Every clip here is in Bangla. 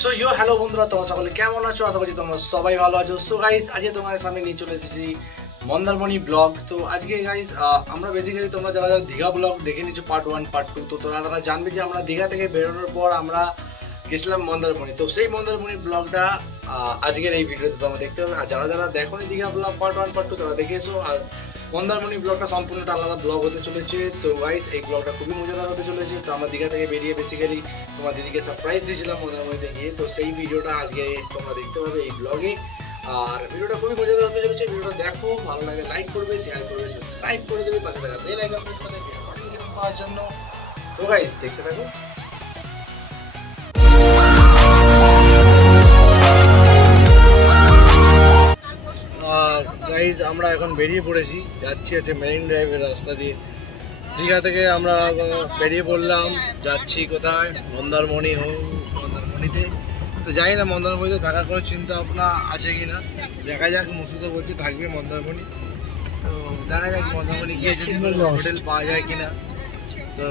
সো ইয়ো হ্যালো বন্ধুরা, তোমরা সকলে কেমন আছো? আশা করছি তোমরা সবাই ভালো আছো। সো গাইস, আজকে তোমাদের সামনে নিয়ে চলে এসেছি মন্দারমণি ব্লগ। তো আজকে গাইস আমরা বেসিক্যালি তোমরা যারা যারা দীঘা ব্লগ দেখে নিচ্ছ পার্ট 1 পার্ট 2, তো তারা জানবে যে আমরা দীঘা থেকে বেরোনোর পর আমরা গেছিলাম মন্দারমণি। তো সেই মন্দারমণি ব্লগটা আজকের এই ভিডিওতে তোমরা দেখতে হবে। আর যারা যারা দেখোনি দীঘা ব্লগ পার্ট 1 পার্ট 2 তারা দেখেছো। আর মন্দারমণি ব্লগটা সম্পূর্ণটা আলাদা ব্লগ হতে চলেছে। তো গাইস এই ব্লগটা খুবই মজাদার হতে চলেছে। তো আমরা দীঘা থেকে বেরিয়ে বেসিক্যালি তোমার দিদিকে সারপ্রাইজ দিয়েছিলাম মন্দারমণিতে গিয়ে। তো সেই ভিডিওটা আজকে তোমরা দেখতে পাবে এই ব্লগে। আর ভিডিওটা খুবই মজাদার হতে চলেছে। ভিডিওটা দেখো, ভালো লাগে লাইক করবে, শেয়ার করবে, সাবস্ক্রাইব করে দেবে, পাশে থাকা বেল আইকন প্রেস করে দেবে নোটিফিকেশন পাওয়ার জন্য। তো গাইস দেখতে থাকো। গাইজ আমরা এখন বেরিয়ে পড়েছি, যাচ্ছি হচ্ছে মেরিন ড্রাইভের রাস্তা দিয়ে। দীঘা থেকে আমরা বেরিয়ে পড়লাম, যাচ্ছি কোথায়? মন্দারমণিতে। তো জানি না মন্দারমণিতে থাকার কোনো চিন্তা ভাবনা আছে কি না, দেখা যাক। মুসু তো বলছে থাকবে মন্দারমণি, তো দেখা যাক মন্দারমণি গিয়ে যদি হোটেল পাওয়া যায় কিনা। তো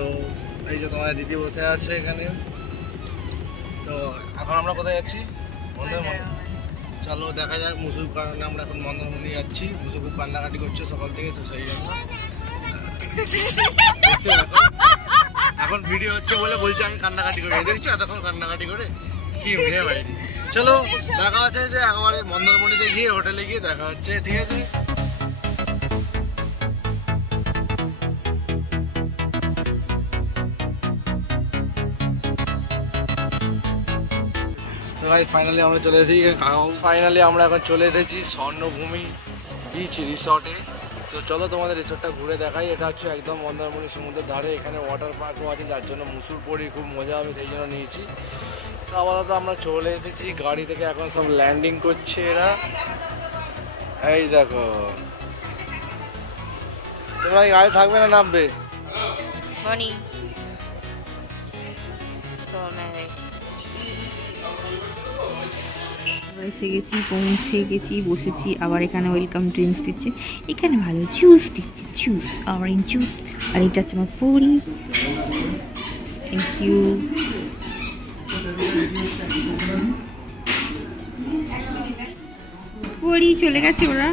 এই যে তোমার দিদি বসে আছে এখানে। তো এখন আমরা কোথায় যাচ্ছি? মন্দারমণি। চলো দেখা যাক। মুসুর কারণে আমরা এখন মন্দারমণি যাচ্ছি। মুসু খুব কান্নাকাটি করছে সকাল থেকে, তো সেই জন্য এখন ভিডিও হচ্ছে বলে বলছে আমি কান্নাকাটি করি। দেখছো এতক্ষণ কান্নাকাটি করে কি মেয়ে বাড়ি। চলো দেখা হচ্ছে যে একেবারে মন্দারমণিতে গিয়ে হোটেলে গিয়ে দেখা হচ্ছে, ঠিক আছে? ফাইনালি আমরা চলে এসেছি। ফাইনালি আমরা এখন চলে এসেছি স্বর্ণভূমি বিচ রিসর্টে। তো চলো তোমাদের রিসর্টটা ঘুরে দেখাই। এটা হচ্ছে একদম মন্দারমণি সমুদ্রের ধারে। এখানে ওয়াটার পার্কও আছে, যার জন্য মুসুর পড়ি খুব মজা হবে, সেই জন্য নিয়েছি। তো আপাতত আমরা চলে এসেছি গাড়ি থেকে। এখন সব ল্যান্ডিং করছে এরা। এই দেখো, তোমরা এই গাড়ি থাকবে না নামবে? এসে গেছি, পৌঁছে গেছি, বসেছি। আবার এখানে ওয়েলকাম ড্রিঙ্কস দিচ্ছে, এখানে ভালো জুস দিচ্ছে, জুস, অরেঞ্জ জুস। আর এটা হচ্ছে আমার পরি। Thank you. পরি চলে গেছে, ওরা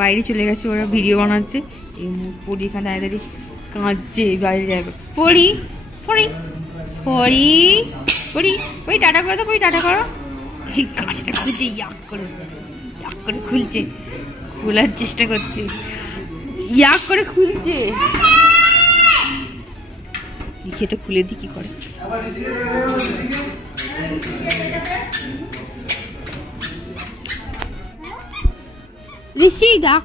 বাইরে চলে গেছে, ওরা ভিডিও বানাতে। এই পরি এখানে দাঁড়িয়ে কাঁদছে, বাইরে যাবে। পরি পরি পরি পরি পরি টাটা করো তো, পরি টাটা করো। এই কাঁচটা খুলছে, ইয়াক করে খুলছে, খোলার চেষ্টা করছে, ইয়াক করে খুলছে। দেখি এটা খুলে দি কি করে। ঋষি ডাক।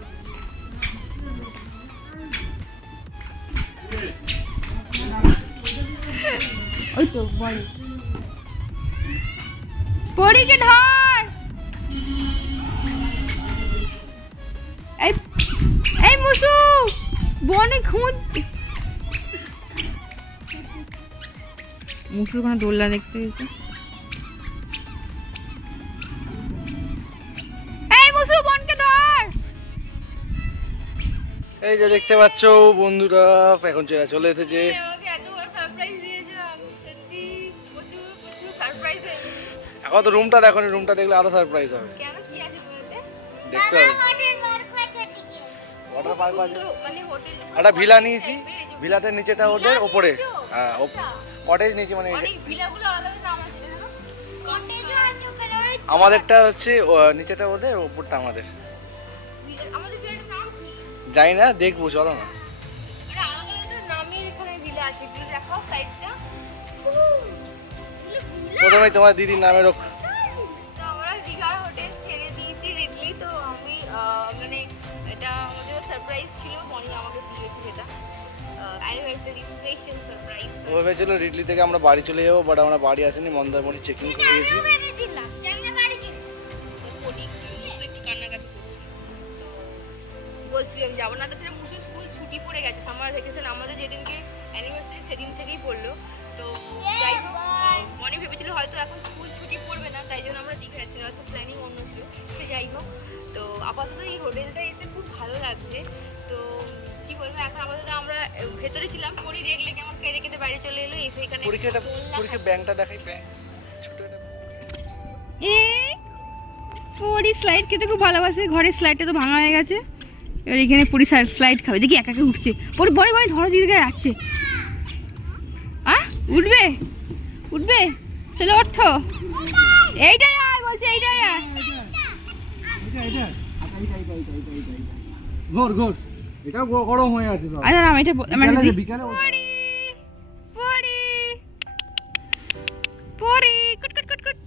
ওই তো বল, পরীকে ধর। এই মুসু বনে খুঁজ। মুসুর ওখানে দোলনা দেখতে পেয়েছে। এই মুসু বনকে ধর। এই যে দেখতে পাচ্ছ বন্ধুরা, এখন চলে এসেছে। এখন তো রুমটা দেখো, রুমটা দেখলে আরো সারপ্রাইজ হবে। দেখতে হবে। ওয়াটার পার্ক আছে, একটা ভিলা নিয়েছি। ভিলাতে নিচেটা ওদের, ওপরে হ্যাঁ কটেজ নিয়েছি। মানে আমাদেরটা হচ্ছে নিচেটা ওদের, ওপরটা আমাদের। যাই না, দেখবো চলো না। প্রথমে তোমার দিদির নামে রোক। আমরা দীঘার হোটেল ছেড়ে দিয়েছি রিডলি। তো আমি মানে এটা আমাদের সারপ্রাইজ ছিল, বনি আমাকে দিয়েছে সেটা অ্যানিভার্সারি স্পেশাল সারপ্রাইজ। ও ভেবেছিল রিডলি থেকে আমরা বাড়ি চলে যাবো, বাট আমরা বাড়ি আসিনি, মন্দারমণি চেকিং করে গেছি। কান্নাকাটি বলছিলাম যাবো না, তাছাড়া মুসুর স্কুল ছুটি পড়ে গেছে, সামার ভ্যাকেশন আমাদের যেদিনকে অ্যানিভার্সারি সেদিন থেকেই পড়লো। তো যাই হোক, মনে ভেবেছিল হয়তো এখন স্কুল ছুটি পড়বে না, তাই জন্য আমরা দীঘা ছিল, হয়তো প্ল্যানিং অন্য ছিল। সে যাই হোক, তো আপাতত এই হোটেলটা এসে খুব ভালো লাগছে। তো কি বলবো, এখন আপাতত আমরা ভেতরে ছিলাম। পরি দেখলে কেমন কেঁদে কেঁদে বাইরে চলে এলো, এসে এখানে পরীক্ষা ব্যাংকটা দেখাই, ব্যাংক ছোট একটা পরি স্লাইড খেতে খুব ভালোবাসে, ঘরের স্লাইডটা তো ভাঙা হয়ে গেছে, এবার এখানে পরি স্লাইড খাবে। দেখি একা একা উঠছে, পরি বড় বড় ধরো দিকে যাচ্ছে। উঠবে উঠবে, চলো ওঠো, এইটাই আয় বলছে, এইটাই আয়। ঘোর ঘোর, এটা গরম হয়ে আছে। আচ্ছা না এটা বিকালে পরি পরি পরি কুট কুট কুট কুট,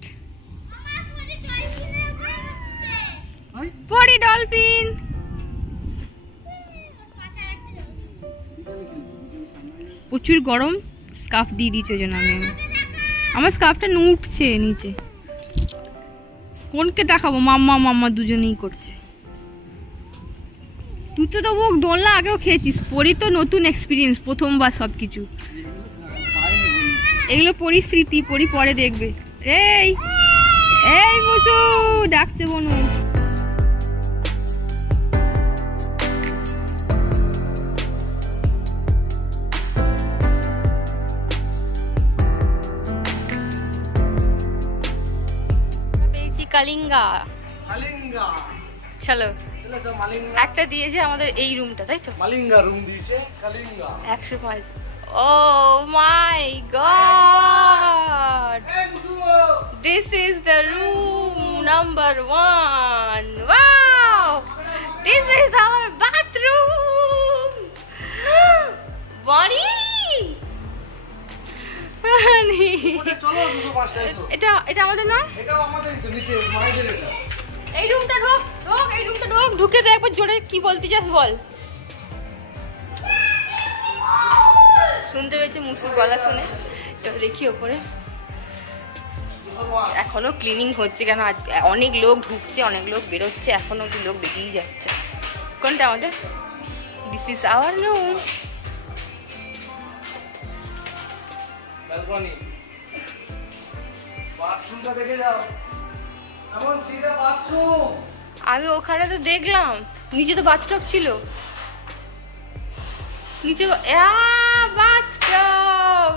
পরি ডলফিন। প্রচুর গরম, স্কার্ফ দিয়ে দিয়েছে ওই জন্য আমি, আমার স্কার্ফটা উঠছে নিচে। কোনকে দেখাবো, মাম্মা মাম্মা দুজনেই করছে। তুই তো তবু দোলনা আগেও খেয়েছিস, পরি তো নতুন এক্সপিরিয়েন্স, প্রথমবার সবকিছু। এগুলো পরি স্মৃতি, পরি পরে দেখবে। এই এই মুসু ডাকছে বনু। কালিঙ্গা মালিঙ্গা, চলো চলো তো মালিঙ্গা। একটা দিয়েছে আমাদের এই রুমটা, তাই তো? মালিঙ্গা রুম দিয়েছে, Kalinga 105। Oh my god, this is the room number 1। Wow, this is our bathroom. বড়ি চলো 205টা এসো। এটা আমাদের না, এটাও আমাদেরই তো, নিচে মায়েদের এটা। এই রুমটা ঢোক ঢোক, এই রুমটা ঢোক, ঢুকে তো একবার জোরে কি বলতে চাস বল। শুনতে পেয়েছে মুসুর গলা শুনে, এবার দেখি ওপরে এখনো ক্লিনিং হচ্ছে, কেন আজ অনেক লোক ঢুকছে, অনেক লোক বেরোচ্ছে, এখনো কি লোক বেরিয়ে যাচ্ছে। কোনটা আমাদের? This is our room. Balcony, বাথরুমটা দেখে যাও, এমন সিধা বাথরুম। আমি ওখানে তো দেখলাম, নিচে তো বাথটব ছিল, নিচে বাথটব।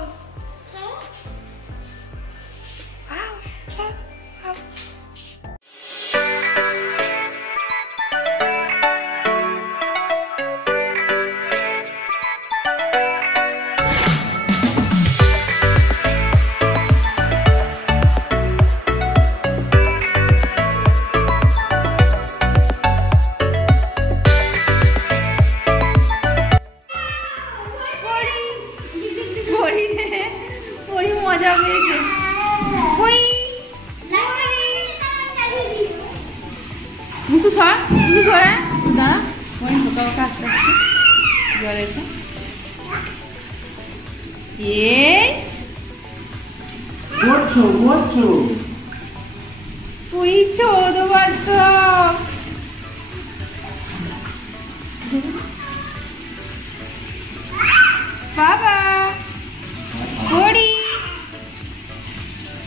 মজা পেয়েছে মুখু সর, মুখু সরে দাঁড়া, ওই ঢোকা ঢোকা আস্তে আস্তে জলে তুই ছোট বাচ্চা। বাবা পড়ি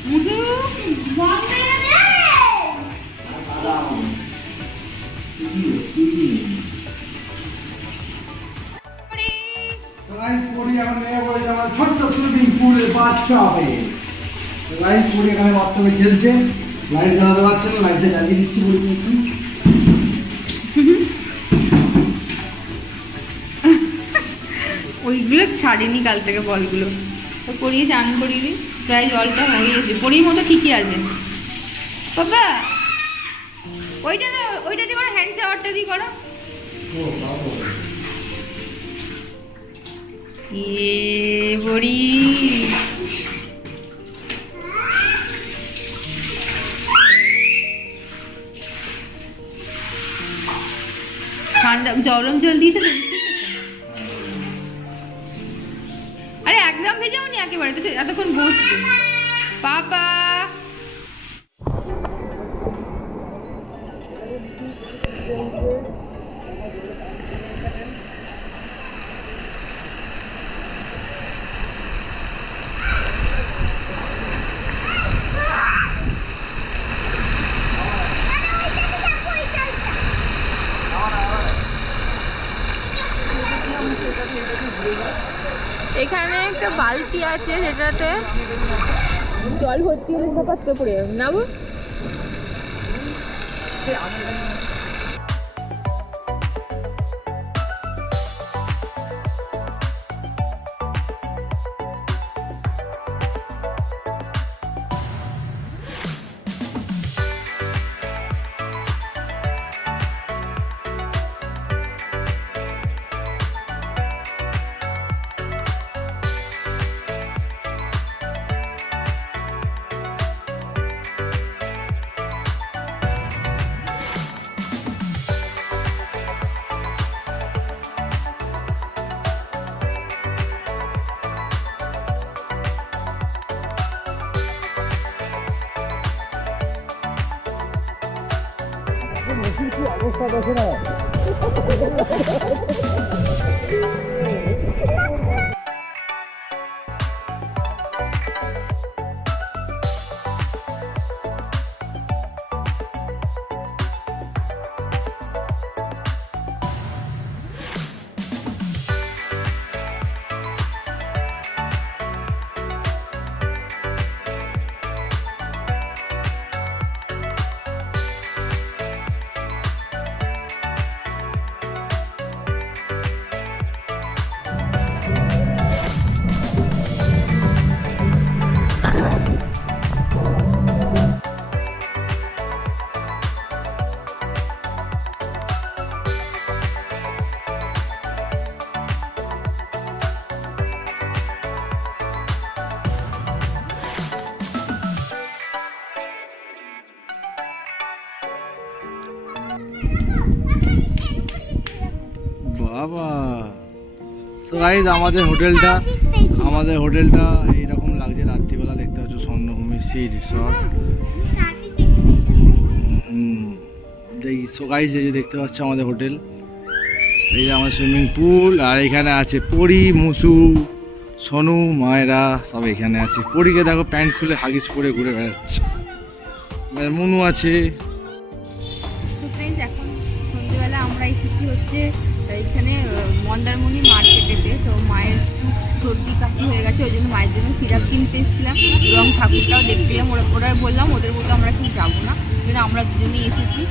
মুদু ছোট্ট সুইমিং পুলের বাচ্চা হবে। লাইট পড়ে এখানে বাথরুমে খেলছে, লাইট জ্বালাতে পারছে না, লাইটটা জ্বালিয়ে দিচ্ছি বলছি একটু। ওইগুলো ছাড়েনি কাল থেকে বলগুলো, তো করিয়ে চান করিয়ে প্রায় জলটা হয়ে গেছে, পরির মতো ঠিকই আছে। বাবা ওইটা না, ওইটা দিয়ে করো, হ্যান্ড শাওয়ারটা দিয়ে করো। বড়ি ঠান্ডা গরম জল দিয়েছে তো, আরে একদম ভেজাও নি একেবারে, তো এতক্ষণ বসবে পাপা। এখানে একটা বালতি আছে যেটাতে জল ভর্তি হলে সব পাত্র পড়ে যাবে, নাবো অবস্থা দেখে না বাবা। সো গাইস আমাদের হোটেলটা এইরকম লাগছে রাত্রিবেলা, দেখতে পাচ্ছ স্বর্ণভূমি সি রিসর্ট। সো গাইস এই যে দেখতে পাচ্ছ আমাদের হোটেল, এই যে আমাদের সুইমিং পুল, আর এখানে আছে পরি, মুসু, সোনু, মায়েরা সব এখানে আছে। পরিকে দেখো প্যান্ট খুলে হাগিস পরে ঘুরে বেড়াচ্ছে, মুনু আছে। এখন সন্ধ্যেবেলা আমরা এসেছি হচ্ছে এখানে মন্দারমণি মার্কেটেতে। তো মায়ের সর্দি কাশি হয়ে গেছে, ওই জন্য মায়ের জন্য সিরাপ কিনতে এসেছিলাম এবং ঠাকুরটাও দেখতে এলাম। ওরা বললাম, ওদের বললো আমরা কেউ যাবো না, ওই জন্য আমরা দুজনেই এসেছি।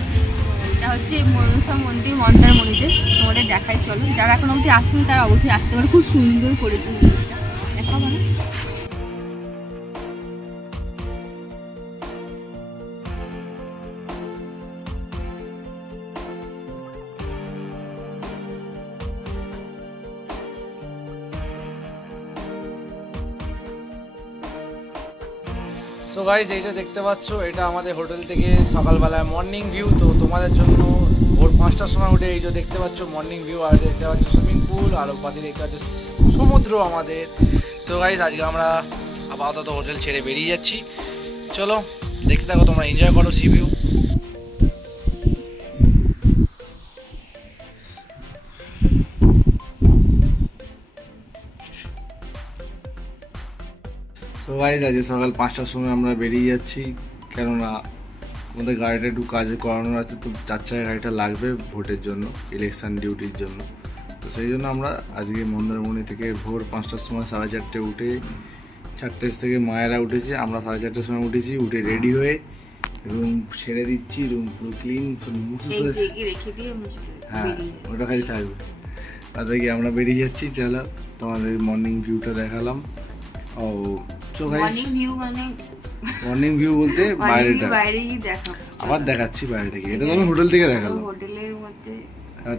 এটা হচ্ছে মনসা মন্দির মন্দারমণিতে, তোমাদের দেখাই চলো। যারা এখন অবধি আসেনি তারা অবশ্যই আসতে পারে, খুব সুন্দর করেছে মন্দিরটা, দেখাবো না? সো গাইস এই যে দেখতে পাচ্ছ এটা আমাদের হোটেল থেকে সকালবেলায় মর্নিং ভিউ। তো তোমাদের জন্য ভোর 5টার সময় উঠে এই যে দেখতে পাচ্ছ মর্নিং ভিউ, আর দেখতে পাচ্ছ সুইমিং পুল, আর পাশে দেখতে পাচ্ছ সমুদ্র আমাদের। তো গাইস আজকে আমরা আপাতত হোটেল ছেড়ে বেরিয়ে যাচ্ছি, চলো দেখতে থাকো, তোমরা এনজয় করো সি ভিউ। তো গাইস আজকে সকাল 5টার সময় আমরা বেরিয়ে যাচ্ছি, কেননা আমাদের গাড়িটা একটু কাজ করানোর আছে। তো 4 চাকার গাড়িটা লাগবে ভোটের জন্য, ইলেকশন ডিউটির জন্য। তো সেই জন্য আমরা আজকে মন্দারমণি থেকে ভোর 5টার সময় 4:30 উঠে, 4টে থেকে মায়েরা উঠেছে, আমরা 4:30টার সময় উঠেছি। উঠে রেডি হয়ে রুম ছেড়ে দিচ্ছি, রুম পুরো ক্লিন, হ্যাঁ ওটা খালি থাকবে। তাতে গিয়ে আমরা বেরিয়ে যাচ্ছি, চলো তোমাদের মর্নিং ভিউটা দেখালাম। ও মর্নিং ভিউ বলতে বাইরেটা আবার দেখাচ্ছি, বাইরেটা গিয়ে, এটা তো আমি হোটেল থেকে দেখালাম, হোটেলের মধ্যে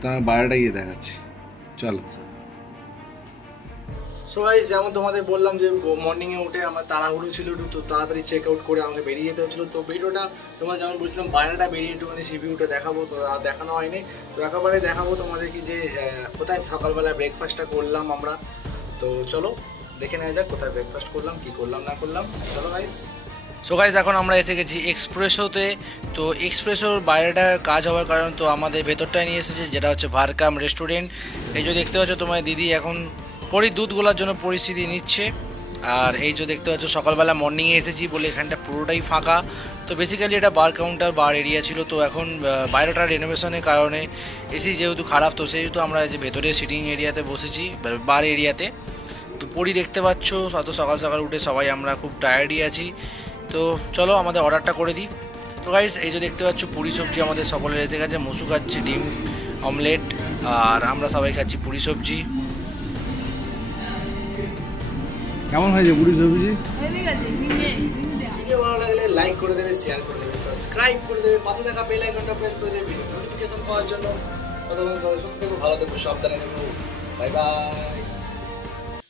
তোমার বাইরেটা গিয়ে দেখাচ্ছি, চলো। সো গাইস যেমন তোমাদের বললাম যে মর্নিংয়ে উঠে আমার তাড়াহুড়ো ছিল, একটু তো তাড়াতাড়ি চেক আউট করে আমাকে বেরিয়ে যেতে হচ্ছিলো। তো ভিডিওটা তোমার যেমন বলছিলাম বাইরেটা বেরিয়ে একটুখানি সি ভিউটা দেখাবো, তো আর দেখানো হয়নি। তো একেবারে দেখাবো তোমাদেরকে যে কোথায় সকালবেলা ব্রেকফাস্টটা করলাম আমরা। তো চলো দেখে নেওয়া যাক কোথায় ব্রেকফাস্ট করলাম, কি করলাম না করলাম, চলো গাইস। সো গাইস এখন আমরা এসে গেছি এক্সপ্রেসোতে। তো এক্সপ্রেসোর বাইরেটা কাজ হওয়ার কারণে তো আমাদের ভেতরটায় নিয়ে এসেছে, যেটা হচ্ছে ভারকাম রেস্টুরেন্ট। এই যে দেখতে পাচ্ছ তোমার দিদি এখন দুধ গোলার জন্য পরিস্থিতি নিচ্ছে। আর এই যে দেখতে পাচ্ছ সকালবেলা মর্নিংয়ে এসেছি বলে এখানটা পুরোটাই ফাঁকা। তো বেসিক্যালি এটা বার কাউন্টার বার এরিয়া ছিল, তো এখন বাইরেটা রেনোভেশনের কারণে এসি যেহেতু খারাপ, তো সেহেতু আমরা যে ভেতরে সিটিং এরিয়াতে বসেছি, বার এরিয়াতে। তো পরি দেখতে পাচ্ছ, অত সকাল সকাল উঠে সবাই আমরা খুব টায়ার্ডই আছি। তো চলো আমাদের অর্ডারটা করে দিই। তো গাইস এই যে দেখতে পাচ্ছ পুরি সবজি আমাদের সকলের এসে গেছে। মসু খাচ্ছি ডিম অমলেট, আর আমরা সবাই খাচ্ছি পুরি সবজি। কেমন হয়েছে পুরি সবজি? ভিডিও ভালো লাগলে লাইক করে দেবে, শেয়ার করে দেবে, সাবস্ক্রাইব করে দেবে, পাশে থাকা বেল আইকনটা প্রেস করে দেবে ভিডিও নোটিফিকেশন পাওয়ার জন্য। ততক্ষণ সবাই সুস্থ থেকো, ভালো থেকো, সাবধানে থেকো। Bye bye.